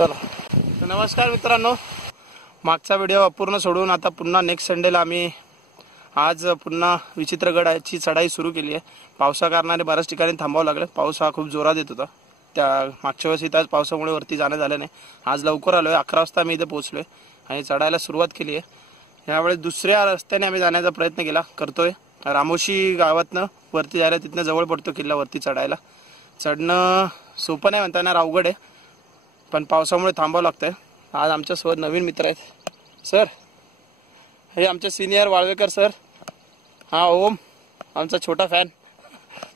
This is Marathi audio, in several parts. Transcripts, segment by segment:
चला तर नमस्कार मित्रांनो, मागचा व्हिडिओ अपूर्ण सोडून आता पुन्हा नेक्स्ट संडेला आम्ही आज पुन्हा विचित्रगडाची चढाई सुरू केली आहे। पावसा कारणाने बऱ्याच ठिकाणी थांबावं लागलं। पाऊस हा खूप जोरात येत होता। त्या मागच्या वेळेस इथं पावसामुळे वरती जाणं झालं नाही। आज लवकर आलोय, 11 वाजता मी इथे पोहोचलोय आणि चढायला सुरुवात केली आहे। यावेळेस दुसऱ्या रस्त्याने आम्ही जाण्याचा प्रयत्न करतोय। रामोशी गावातनं वरती जायला तिथनं जवळ पडतो किल्ला वरती चढायला। चढणं सोपं नाही म्हणता येणार, अवघड आहे, पण पावसामुळे थांबावं लागतंय। आज आमच्या सोबत नवीन मित्र आहेत। सर, हे आमचे सिनियर वाळवेकर सर। हा ओम, आमचा छोटा फॅन,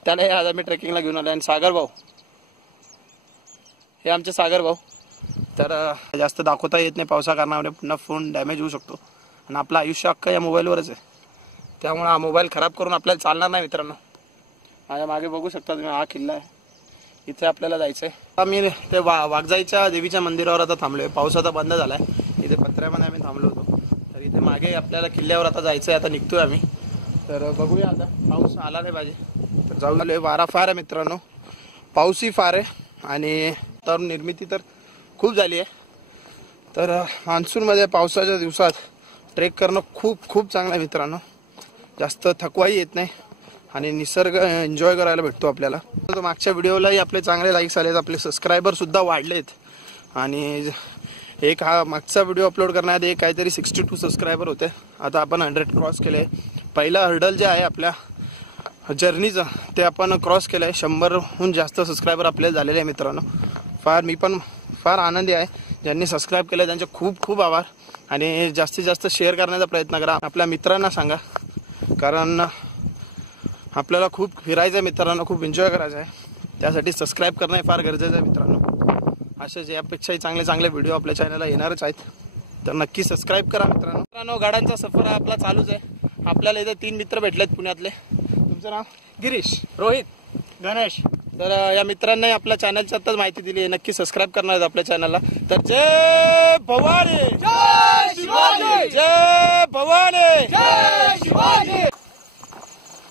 त्याला आज आम्ही ट्रेकिंगला घेऊन आलो। आणि सागर भाऊ, हे आमचे सागर भाऊ। तर जास्त दाखवता येत नाही पावसा कारणामुळे, पुन्हा फोन डॅमेज होऊ शकतो आणि आपलं आयुष्य अख्खं या मोबाईलवरच आहे, त्यामुळे हा मोबाईल खराब करून आपल्याला चालणार नाही मित्रांनो। माझ्या मागे बघू शकता तुम्ही, हा किल्ला आहे, इथे आपल्याला जायचंय। आता मी ते वाघजाईच्या देवीच्या मंदिरावर आता थांबलोय। पाऊस आता बंद झालाय, इथे पत्र्यामध्ये आम्ही थांबलो होतो। तर इथे मागे आपल्याला किल्ल्यावर आता जायचंय, आता निघतोय आम्ही। तर बघूया, आता पाऊस आला नाही पाहिजे तर जाऊ आलोय। वारा फार आहे मित्रांनो, पाऊसही फार आहे आणि तर निर्मिती तर खूप झाली आहे। तर मान्सूनमध्ये पावसाच्या दिवसात ट्रेक करणं खूप खूप चांगलं आहे मित्रांनो। जास्त थकवाही येत नाही आणि निसर्ग एन्जॉय करायला भेटतो आपल्याला। तर मागच्या व्हिडिओलाही आपले चांगले लाईक्स आलेत, आपले सबस्क्रायबर सुद्धा वाढलेत आणि एक हा मागचा व्हिडिओ अपलोड करण्याआधी काहीतरी 62 सबस्क्रायबर होते, आता आपण 100 क्रॉस केले। पहिला हर्डल जे आहे आपल्या जर्नीचं ते आपण क्रॉस केलं आहे। 100हून जास्त सबस्क्रायबर आपल्याला झालेले आहे मित्रांनो। मी पण फार आनंदी आहे। ज्यांनी सबस्क्राईब केलं त्यांचे खूप खूप आभार आणि जास्तीत जास्त शेअर करण्याचा प्रयत्न करा, आपल्या मित्रांना सांगा, कारण आपल्याला खूप फिरायचं आहे मित्रांनो, खूप एन्जॉय करायचं आहे, त्यासाठी सबस्क्राईब करणं फार गरजेचं आहे मित्रांनो। असेच यापेक्षाही चांगले चांगले व्हिडिओ आपल्या चॅनलला येणारच आहेत, तर नक्की सबस्क्राईब करा मित्रांनो। गाड्यांचा सफर आपला चालूच आहे। आपल्याला इथे 3 मित्र भेटलेत पुण्यातले। तुमचं नाव? गिरीश, रोहित, गणेश। तर या मित्रांनी आपल्या चॅनलची आत्ताच माहिती दिली आहे, नक्की सबस्क्राईब करणार आहेत आपल्या चॅनलला। तर जय भवानी, जय शिवाजी, जय भवानी, जय शिवाजी।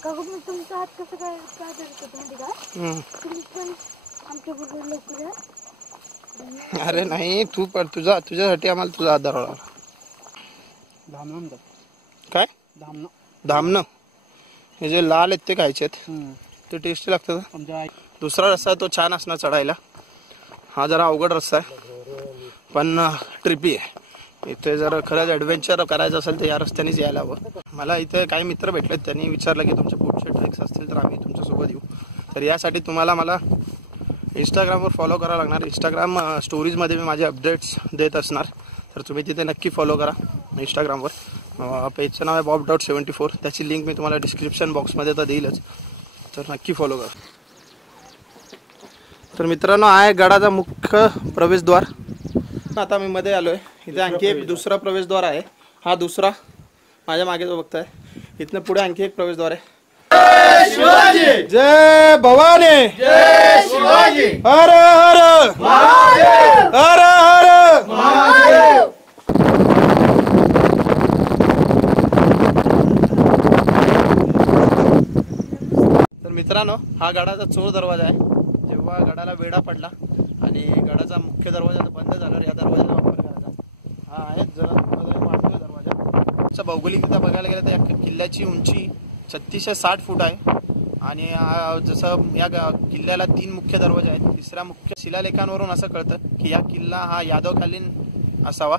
मी तुमचा हात कसं काय धरतो म्हणजे काय तुम्ही पण आमच्या बरोबर लवकर या। अरे नाही, तू पण तुझ्यासाठी आम्हाला तुझा आधार हवा। धामण काय धामण धामणं, हे जे लाल आहेत ते खायचे आहेत, ते टेस्टी लागतात। आमच्या दुसरा रस्ता तो छान असणार चढायला, हा जरा अवघड रस्ता आहे पण ट्रिपी आहे। इथे जर खरंच ॲडव्हेंचर करायचं असेल तर या रस्त्यानेच यायला हवं। मला इथे काही मित्र भेटलेत, त्यांनी विचारलं की तुमचे पुढचे ट्रेक्स असतील तर आम्ही तुमच्यासोबत येऊ। तर यासाठी तुम्हाला मला इंस्टाग्रामवर फॉलो करावं लागणार। इंस्टाग्राम स्टोरीजमध्ये मी माझे अपडेट्स देत असणार, तर तुम्ही तिथे नक्की फॉलो करा इंस्टाग्रामवर। पेजचं नाव आहे bob.74, त्याची लिंक मी तुम्हाला डिस्क्रिप्शन बॉक्समध्ये तर देईलच, तर नक्की फॉलो करा। तर मित्रांनो, आहे गडाचा मुख्य प्रवेशद्वार। आता मी मध्ये आलोय, इथे आणखी एक दुसरा प्रवेशद्वार आहे। हा दुसरा माझ्या मागे जो बघताय, इथनं पुढे आणखी एक प्रवेशद्वार आहे। जय शिवाजी, जय भवानी, जय शिवाजी, हर हर महादेव, हर हर महादेव। तर मित्रांनो, हा गडाचा चोर दरवाजा आहे। जेव्हा गडाला वेढा पडला आणि गडाचा मुख्य दरवाजा बंद झाल्यावर या दरवाजाला वापर करायचा। हा आहे जरा वाटतोय दरवाजा। भौगोलिकरित्या बघायला गेलं तर या किल्ल्याची उंची 3660 फूट आहे आणि जसं या किल्ल्याला 3 मुख्य दरवाजे आहेत। तिसऱ्या मुख्य शिलालेखांवरून असं कळतं की या किल्ला हा यादवकालीन असावा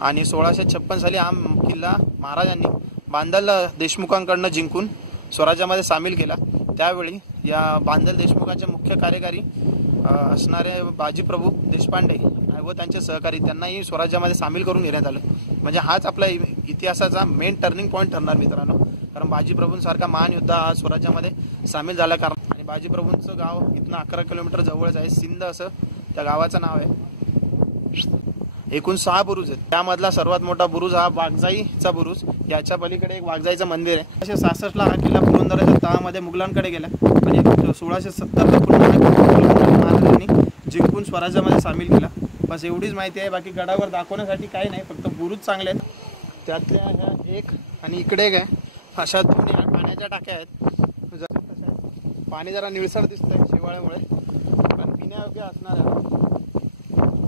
आणि 1656 साली हा किल्ला महाराजांनी बांदल देशमुखांकडनं जिंकून स्वराज्यामध्ये सामील केला। त्यावेळी या बांदल देशमुखांचे मुख्य कार्यकारी असणारे बाजीप्रभू देशपांडे व त्यांचे सहकारी, त्यांनाही स्वराज्यामध्ये सामील करून घेण्यात आलं। म्हणजे हाच आपला इतिहासाचा मेन टर्निंग पॉईंट ठरणार मित्रांनो, कारण बाजीप्रभूंसारखा महान योद्धा हा स्वराज्यामध्ये सामील झाला। कारण आणि बाजीप्रभूंचं गाव इथनं 11 किलोमीटर जवळच आहे, सिंध असं त्या गावाचं नाव आहे। एकूण 6 बुरुज आहेत, त्यामधला सर्वात मोठा बुरुज हा वाघजाईचा बुरुज। याच्या पलीकडे एक वाघजाईचं मंदिर आहे। 1666 ला हा किल्ला पुरंदराच्या तहामध्ये मुघलांकडे गेला आणि 1670 ला पुन्हा महाराजांनी जिंकून स्वराज्यामध्ये सामील केला। बस एवढीच माहिती आहे, बाकी गडावर दाखवण्यासाठी काही नाही, फक्त बुरुज चांगले आहेत। त्यातल्या ह्या एक आणि इकडे एक आहे, अशा दोन्ही पाण्याच्या टाक्या आहेत। पाणी जरा निळसर दिसतंय शिवाळ्यामुळे, पण पिण्यायोग्य असणार आहे।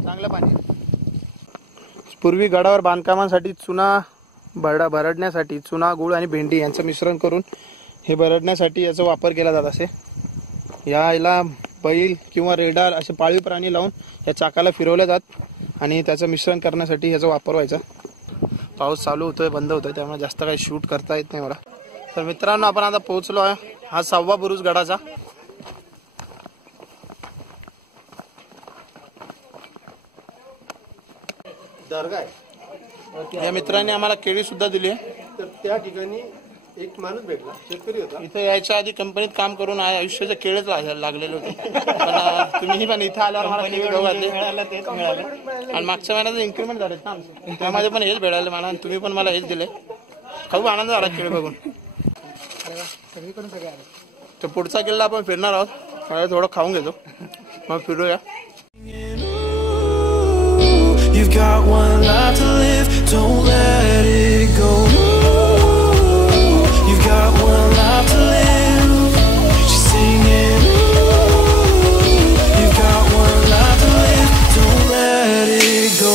चांगलं पाणी. पूर्वी गडावर बांधकामासाठी चुना भरडण्यासाठी चुना, गुळ आणि भेंडी यांचं मिश्रण करून हे भरडण्यासाठी याचा वापर केला जात असे. याला बैल किंवा रेडार असे पाळीव प्राणी लावून या चाकाला फिरवले जात आणि त्याचं मिश्रण करण्यासाठी याचा वापर व्हायचा. पाऊस चालू होतोय, बंद होतोय, त्यामुळे जास्त काही शूट करता येत नाही मला. तर मित्रांनो, आपण आता पोहोचलो आहे हा 6वा बुरुज गडाचा. दर्गा आहे. या मित्रांनी आम्हाला केळी सुद्धा दिली आहे. तर त्या ठिकाणी एक माणूस भेटला, शेतकरी होता. इथे यायच्या आधी कंपनीत काम करून आयुष्याचे केळेच लागलेले होते. पण तुम्ही पण इथे आल्यावर मला केळी खाऊ घातले आणि मागच्या महिन्यात इन्क्रीमेंट झाले ना, त्यामध्ये पण हेच भेटायला मला आणि तुम्ही पण मला हेच दिले. खूप आनंद झाला केळी बघून. तर पुढचा किल्ला आपण फिरणार आहोत. थोडं खाऊन घेतो मग फिरूया. You've got one life to live, don't let it go. You've got one life to live, she's singing. You've got one life to live, don't let it go.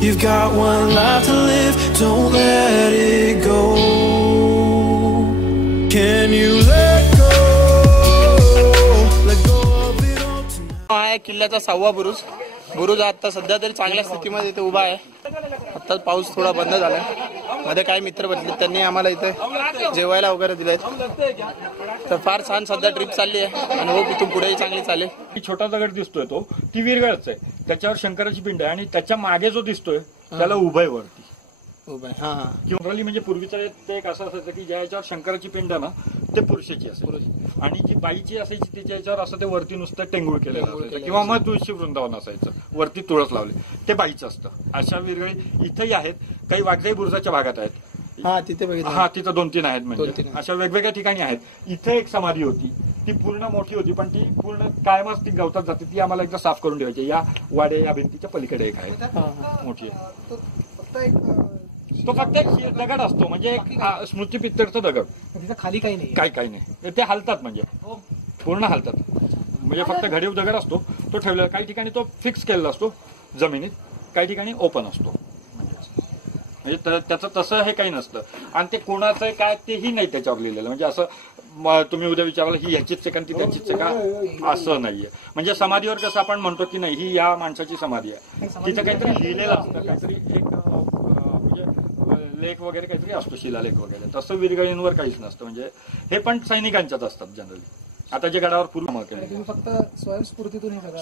You've got one life to live, don't let it go. Can you let go of it all tonight? हा आहे किल्ल्याचा 6वा बुरुज. बुरुज आता सध्या तरी चांगल्या स्थितीमध्ये इथे उभा आहे. आता पाऊस थोडा बंद झालाय. मध्ये काही मित्र भेटले, त्यांनी आम्हाला इथे जेवायला वगैरे दिलेत. तर फार छान सध्या ट्रिप चालली आहे आणि हो इथून पुढेही चांगली चालेल. छोटा दगड दिसतोय तो ती वीरगळच आहे, त्याच्यावर शंकराची पिंड आहे आणि त्याच्या मागे जो दिसतोय त्याला उभय वरती उभा आहे. हा जनरली म्हणजे पूर्वीचं ते एक असं असायचं की ज्या याच्यावर शंकराची पिंड ना ते पुरुषाची असायची आणि जी बाईची असायची त्याच्या याच्यावर असं ते वरती नुसतं टेंगूळ केलेलं असायचं किंवा मग तुळशी वृंदावन असायचं, वरती तुळस लावले, ते बाईचं असतं. अशा वीरगळी इथंही आहेत, काही वाघजाई बुरुजाच्या भागात आहेत. हा तिथे बघितलं. हा तिथं 2-3 आहेत, म्हणजे अशा वेगवेगळ्या ठिकाणी आहेत. इथे एक समाधी होती, ती पूर्ण मोठी होती पण ती पूर्ण कायमच ती गवतात जाते. ती आम्हाला एकदा साफ करून ठेवायची. या वाड्या या भिंतीच्या पलीकडे एक आहे मोठी आहे. तो फक्त एक दगड असतो, म्हणजे एक स्मृतिपित्तरचा दगड. तिथं खाली काही नाही, काही नाही, ते हलतात, म्हणजे पूर्ण हलतात. म्हणजे फक्त घडीव दगड असतो तो ठेवलेला. काही ठिकाणी तो फिक्स केलेला असतो जमिनीत, काही ठिकाणी ओपन असतो. म्हणजे त्याचं तसं हे काही नसतं. आणि ते कोणाचं काय तेही नाही त्याच्यावर लिहिलेलं. म्हणजे असं तुम्ही उद्या विचारलं ही ह्याचीच आहे का ती त्याचीच आहे का, असं नाहीये. म्हणजे समाधीवर कसं आपण म्हणतो की नाही ही या माणसाची समाधी आहे, तिथं काहीतरी लिहिलेलं असतं, काहीतरी एक म्हणजे लेख वगैरे काहीतरी असतो, शिलालेख वगैरे. तसं वीरगळींवर काहीच नसतं. म्हणजे हे पण सैनिकांच्याच असतात जनरली. आता जे गडावर पूर्वी फक्त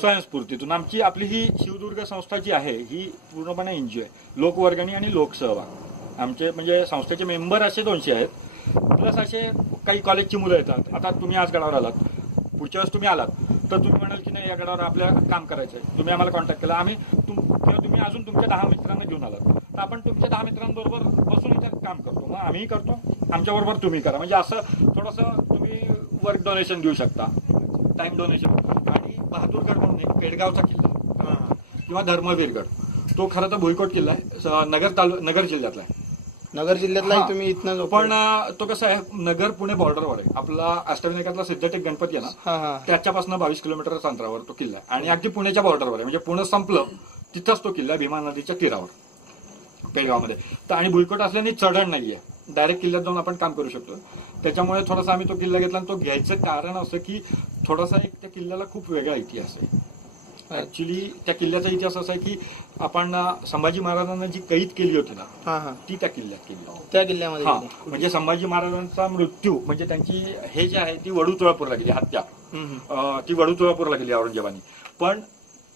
स्वयंस्फूर्तीतून आमची आपली ही शिवदुर्ग संस्था जी आहे ही पूर्णपणे एनजीओ आहे. लोकवर्गणी आणि लोकसहभाग. आमचे म्हणजे संस्थेचे मेंबर असे 200 आहेत, प्लस असे काही कॉलेजची मुलं येतात. आता तुम्ही आज गडावर आलात, पुढच्या वेळेस तुम्ही आलात तर तुम्ही म्हणाल की नाही या गडावर आपल्याला काम करायचं आहे, तुम्ही आम्हाला कॉन्टॅक्ट केला, आम्ही किंवा तुम्ही अजून तुमच्या 10 मित्रांना घेऊन आलात तर आपण तुमच्या 10 मित्रांबरोबर बसून इथे काम करतो. मग आम्हीही करतो, आमच्याबरोबर तुम्ही करा. म्हणजे असं थोडंसं तुम्ही वर्क डोनेशन देऊ शकता, टाइम डोनेशन. आणि बहादूरगड म्हणून एक पेडगावचा किल्ला किंवा धर्मवीरगड, तो खरं तर भुईकोट किल्ला आहे, नगर जिल्ह्यातला आहे. नगर जिल्ह्यातला तुम्ही इथनं पण तो कसं आहे, नगर पुणे बॉर्डरवर आहे. आपला अष्टविनायकातला सिद्धटेक गणपती आहे ना, त्याच्यापासून 22 किलोमीटर अंतरावर तो किल्ला आहे आणि अगदी पुण्याच्या बॉर्डरवर आहे. म्हणजे पुणे संपलं तिथंच तो किल्ला, भीमा नदीच्या तीरावर पेडगावमध्ये. तर आणि भुईकोट असल्याने चढण नाहीये, डायरेक्ट किल्ल्यात जाऊन आपण काम करू शकतो. त्याच्यामुळे थोडासा आम्ही तो किल्ला घेतला. आणि तो घ्यायचं कारण असं की थोडासा एक त्या किल्ल्याला खूप वेगळा इतिहास आहे. ऍक्च्युली त्या किल्ल्याचा इतिहास असा आहे की आपण संभाजी महाराजांना जी कैद केली होती ना ती त्या किल्ल्यात केली. त्या किल्ल्यामध्ये म्हणजे संभाजी महाराजांचा मृत्यू म्हणजे त्यांची हे जे आहे ती वडू तुळापूरला गेली, हत्या ती वडू तुळापूरला गेली औरंगजेबानी. पण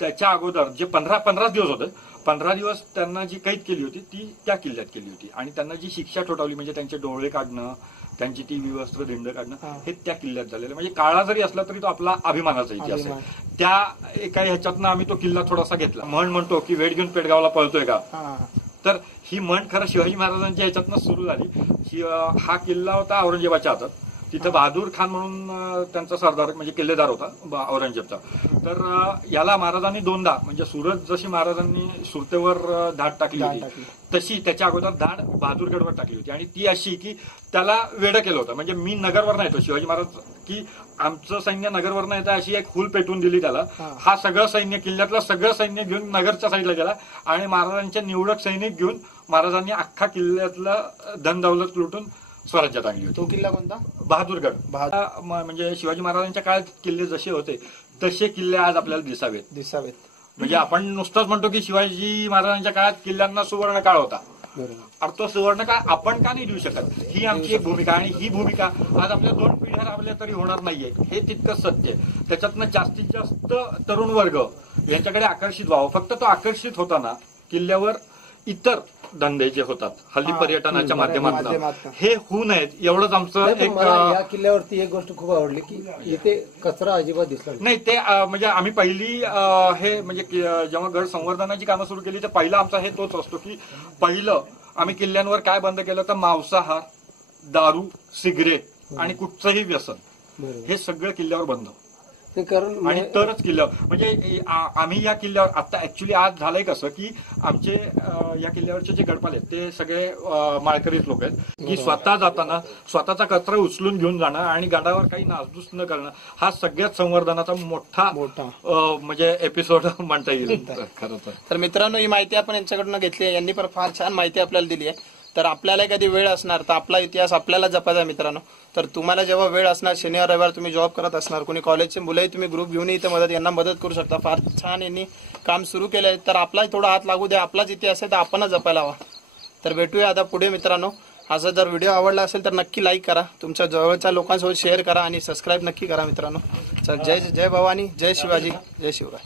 त्याच्या अगोदर जे 15 दिवस होते, 15 दिवस त्यांना जी कैद केली होती ती त्या किल्ल्यात केली होती. आणि त्यांना जी शिक्षा ठोठावली म्हणजे त्यांचे डोळे काढणं, त्यांची ती विवस्त्र दिंड काढणं, हे त्या किल्ल्यात झालेलं. म्हणजे काळा जरी असला तरी तो आपला अभिमानाचा इतिहास आहे. त्या एका ह्याच्यातनं आम्ही तो किल्ला थोडासा घेतला. म्हणतो की वेळ घेऊन पेडगावला पळतोय का, तर ही म्हण खरं शिवाजी महाराजांच्या ह्याच्यातनं सुरू झाली. हा किल्ला होता औरंगजेबाच्या हातात. तिथं बहादूर खान म्हणून त्यांचा सरदार म्हणजे किल्लेदार होता औरंगजेबचा. तर याला महाराजांनी दोनदा म्हणजे सुरत जशी महाराजांनी सुरतेवर धाड टाकली होती तशी त्याच्या अगोदर धाड बहादूरगडवर टाकली होती. आणि ती अशी की त्याला वेडं केलं होतं. म्हणजे मी नगरवर येतो शिवाजी महाराज की आमचं सैन्य नगरवर नाही येतं अशी एक हुल पेटून दिली त्याला. हा सगळं सैन्य किल्ल्यातलं सगळं सैन्य घेऊन नगरच्या साईडला गेला आणि महाराजांच्या निवडक सैनिक घेऊन महाराजांनी अख्खा किल्ल्यातलं धन दौलत लुटून स्वराज्यात आणली होती. तो किल्ला कोणता? बहादूरगड. म्हणजे शिवाजी महाराजांच्या काळात किल्ले जसे होते तसे किल्ले आज आपल्याला दिसावेत. म्हणजे आपण नुसतंच म्हणतो की शिवाजी महाराजांच्या काळात किल्ल्यांना सुवर्ण काळ होता. अरे तो सुवर्ण काळ आपण का नाही देऊ शकत? ही आमची एक भूमिका. आणि ही भूमिका आज आपल्या 2 पिढ्या राबल्या तरी होणार नाहीये हे तितकंच सत्य. त्याच्यातनं जास्तीत जास्त तरुण वर्ग यांच्याकडे आकर्षित व्हावं. फक्त तो आकर्षित होताना किल्ल्यावर इतर धंदे जे होतात हल्ली पर्यटनाच्या माध्यमातून हे होऊ नयेत एवढंच आमचं एक. या किल्ल्यावरती एक गोष्ट खूप आवडली की इथे कचरा अजिबात दिसला नाही. ते म्हणजे आम्ही पहिली हे म्हणजे जेव्हा गड संवर्धनाची कामं सुरू केली तर पहिला आमचा हे तोच असतो की पहिलं आम्ही किल्ल्यांवर काय बंद केलं तर मांसाहार, दारू, सिगरेट आणि कुठचंही व्यसन हे सगळं किल्ल्यावर बंद. कारण आणि तरच किल्ल्यावर म्हणजे आम्ही या किल्ल्यावर आता ऍक्च्युली आज झालंय कसं की आमचे या किल्ल्यावरचे जे गडपाल आहेत ते सगळे माळकरीच लोक आहेत की स्वतः जाताना स्वतःचा कचरा उचलून घेऊन जाणं आणि गडावर काही नासधूस न करणं हा सगळ्यात संवर्धनाचा मोठा म्हणजे एपिसोड म्हणता येईल खरं तर. मित्रांनो ही माहिती आपण यांच्याकडून घेतली आहे. यांनी पण फार छान माहिती आपल्याला दिली आहे. तर आपल्याला कधी वेळ असणार तर आपला इतिहास आपल्याला जपायचा मित्रांनो. तर तुम्हाला जेव्हा वेळ असणार शनिवार रविवार तुम्ही जॉब करत असणार कोणी कॉलेजचे मुलंही तुम्ही ग्रुप घेऊन इथं यांना मदत करू शकता. फार छान यांनी काम सुरू केलंय. तर आपला थोडा हात लागू द्या. आपलाच इतिहास आहे तर आपणच जपायला हवा. तर भेटूया आता पुढे मित्रांनो. असं जर व्हिडिओ आवडला असेल तर नक्की लाईक करा, तुमच्या जवळच्या लोकांसोबत शेअर करा आणि सबस्क्राईब नक्की करा मित्रांनो. चल जय जय भवानी, जय शिवाजी, जय शिवराय.